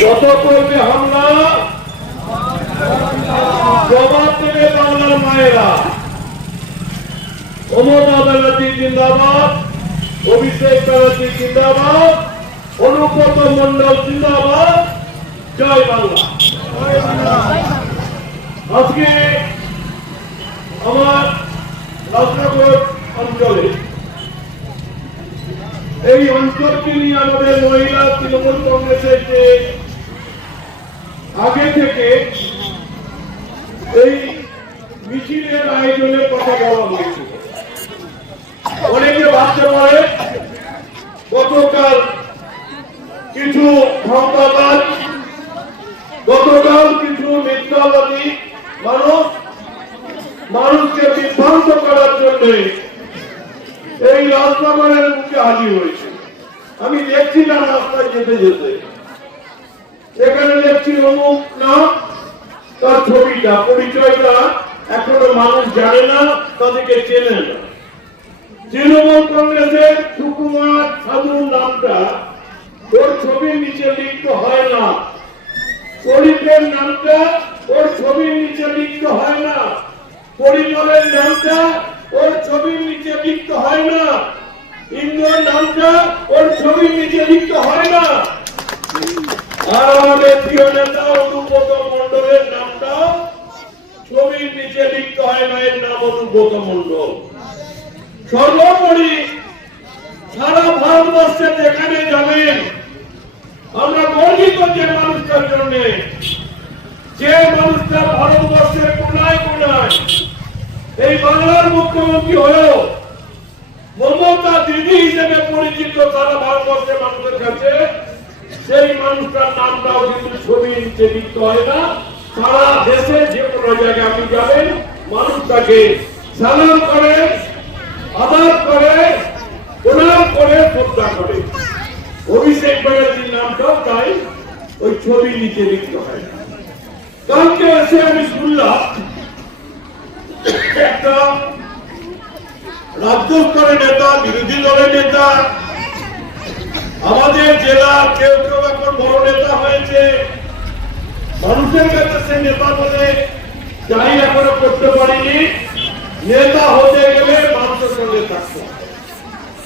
যত করবে হামলা জবাব দেবে বাংলার মায়েরা। মমতা ব্যানার্জি জিন্দাবাদ, অভিষেক ব্যানার্জি জিন্দাবাদ, অনুব্রত মন্ডল জিন্দাবাদ, জয় বাংলা। আজকে আমার রাজনগর অঞ্চলে এই অঞ্চলকে নিয়ে আমাদের মহিলা তৃণমূল কংগ্রেসের যে আগে থেকে এই মিছিলের আয়োজনের কথা বলা হয়েছিল। অনেকে ভাবতে পারে গতকাল কিছু ক্ষমতাবান, গতকাল কিছু মিথ্যাবাদী মানুষকে বিভ্রান্ত করার জন্য এই রাজনগরের মুখে হাজির হয়েছে। আমি দেখছি না রাস্তায় যেতে যেতে এখানে দেখছি অমুক নাম, তার ছবিটা পরিচয়টা এখনো মানুষ জানে না, তাদেরকে চেনে না। তৃণমূল কংগ্রেসের সুকুমার সাধু নামটা ওর ছবির নিচে লিখতে হয় না, শরীফের নামটা ওর ছবির নিচে লিখতে হয় না, পরিমলের নামটা ওর ছবির নিচে লিখতে হয় না, ইন্দ্রর নামটা ওর ছবির নিচে লিখতে হয় না। আর আমাদের প্রিয় নেতা অনুব্রত মন্ডলের নামটা ছবির নিচে লিখতে হয় না, এর নাম অনুব্রত মন্ডল। সর্বোপরি সারা ভারতবর্ষে যেখানে যাবেন আমরা গর্বিত যে মানুষটার জন্য, যে মানুষটা ভারতবর্ষের কোনায় কোনায় এই বাংলার মুখ্যমন্ত্রী হয়েও মমতা দিদি হিসেবে পরিচিত সারা ভারতবর্ষের মানুষের কাছে, সেই মানুষটার নামটাও কিন্তু ছবির নিচে লিখতে হয় না। সারা দেশে যে কোনো জায়গায় আপনি যাবেন মানুষ তাকে সালাম করে, আদর করে, প্রণাম করে, শ্রদ্ধা করে। অভিষেক ব্যানার্জির নামটাও তাই ওই ছবির নিচে লিখতে হয় না। কালকে এসে আমি শুনলাম একটা রাজ্য স্তরের নেতা, বিরোধী দলের নেতা, আমাদের জেলা কেউ কেউ এখন বড় নেতা হয়েছে, মানুষের কাছে সে নেতা বলে যাই এখনো করতে পারিনি, নেতা হতে গেলে মানুষের সঙ্গে থাকতে